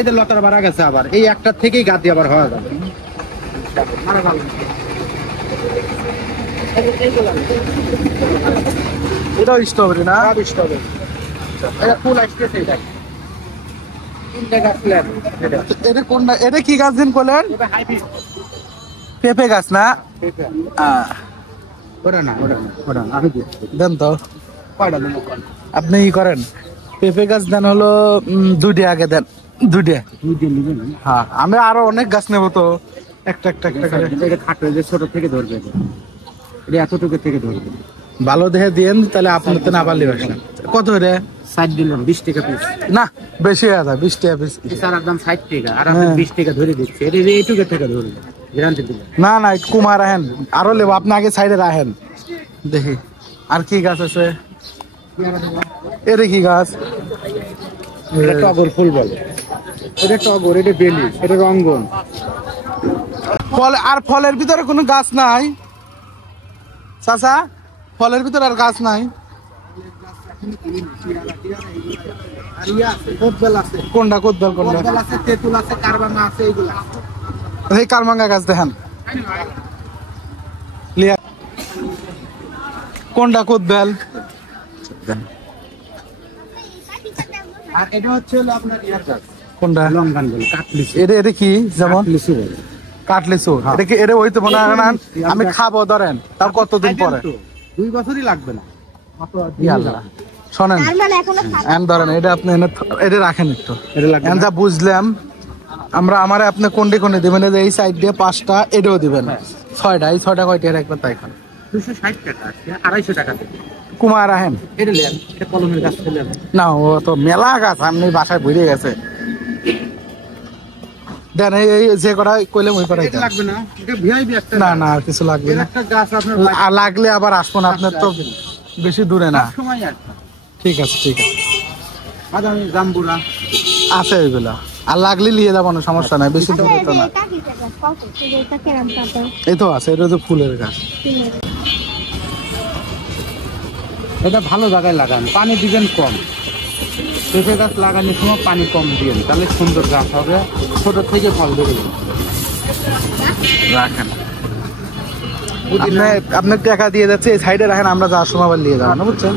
এদের লতার বাড়া গেছে আবার এই একটা থেকেই গাছ দিয়ে আবার হওয়া যাবে। এটাও স্ট্রবেরি না? স্ট্রবেরি এটা ফুল আসতেছে। এটা তিনটা গাছ প্ল্যান। এটা কোনটা? এটা কি গাছ দিন করলেন? এটা হাইব্রিড পেঁপে গাছ না? ওটা না, ওটা না, ওটা না, আমি দিচ্ছি। দেন তো কয়টা দেবো? আপনি ই করেন, পেঁপে গাছ দেন হলো 2টা আগে দেন, 2টা। দুই দিন নেবেন? হ্যাঁ, আমি আরো অনেক গাছ নেবো তো, একটা করে। এটা খাটো, যে ছোট থেকে ধরবে, এটা এতটুকু থেকে ধরবে। ভালো দেখে দিন, তাহলে আপনার তো না পারলে আসেন। কত রে? 60 দিলাম, 20 টাকা পিস। না, বেশি হয়ে যায়, 20 টাকা পিস। এছাড়া দাম 60 টাকা, আর আপনি 20 টাকা ধরে দিচ্ছে। এটা এইটুকু থেকে ধরবে, গ্যারান্টি দিলাম। না না, একটু কুমার রাখেন, আরো লেবো, আপনি আগে সাইডে রাখেন দেখি। আর কি গাছ আছে? এটা কি গাছ? এটা টগর ফুল বলে। এটা টগর, এটা বেলি, এটা রঙ্গন। আর ফলের ভিতরে কোনো গাছ নাই চাচা? ফলের ভিতরে আর গাছ নাই? কোনটা কোদবেল? কোনটা? তেঁতুল আছে, কারবাঙ্গা আছে, এইগুলা। এই কারমাঙ্গা গাছ দেখেন। কোনটা কোদবেল? আর এটা হচ্ছে আপনার ইয়ার গাছ। কোনটা? লঙ্ঘন বলে, কাটলিচু। এটা কি যেমন? কাটলিচু বলে। কাটলিচু। এটা কি? এটা হইতে মনে হয় না আমি খাবো, ধরেন তাও কতদিন পরে? 2 বছরই লাগবে না। শোনেন, ধরেন এটা আপনি এটা রাখেন একটু, যা বুঝলাম আমরা। আমার আপনি কোনটি দিবেন? এই সাইড দিয়ে 5টা, এটাও দিবেন 6টা। এই 6টা কয়টা রাখবেন তাই? 260 টাকা, 250 টাকা। কুমার রাখেন। এটা নেন, এটা কলমের গাছ ফেলেন না, ও তো মেলা গাছ আপনি বাসায় ভরে গেছে। দেন এই যে করা কইলাম ওই করাই লাগবে না। এটা ভিআইপি একটা। না না, আর কিছু লাগবে না। একটা গাছ আপনার লাগলে আবার আসবো না, আপনার তো বেশি দূরে না। সময় আসবে। ঠিক আছে, ঠিক আছে। বাদামি, জাম্বুরা আছে ওইগুলা, আর লাগলে নিয়ে যাবো না, সমস্যা নাই, বেশি দূরে তো না। এই তো আছে, এটা তো ফুলের গাছ। এটা ভালো জায়গায় লাগান, পানি দিবেন কম। পেঁপে গাছ লাগানোর সময় পানি কম দিবেন, তাহলে সুন্দর গাছ হবে, ছোট থেকে ফল দেবে। রাখেন, আপনি টাকা দিয়ে যাচ্ছে, এই সাইডে রাখেন, আমরা যাওয়ার সময় আবার নিয়ে যাবেন, বুঝছেন?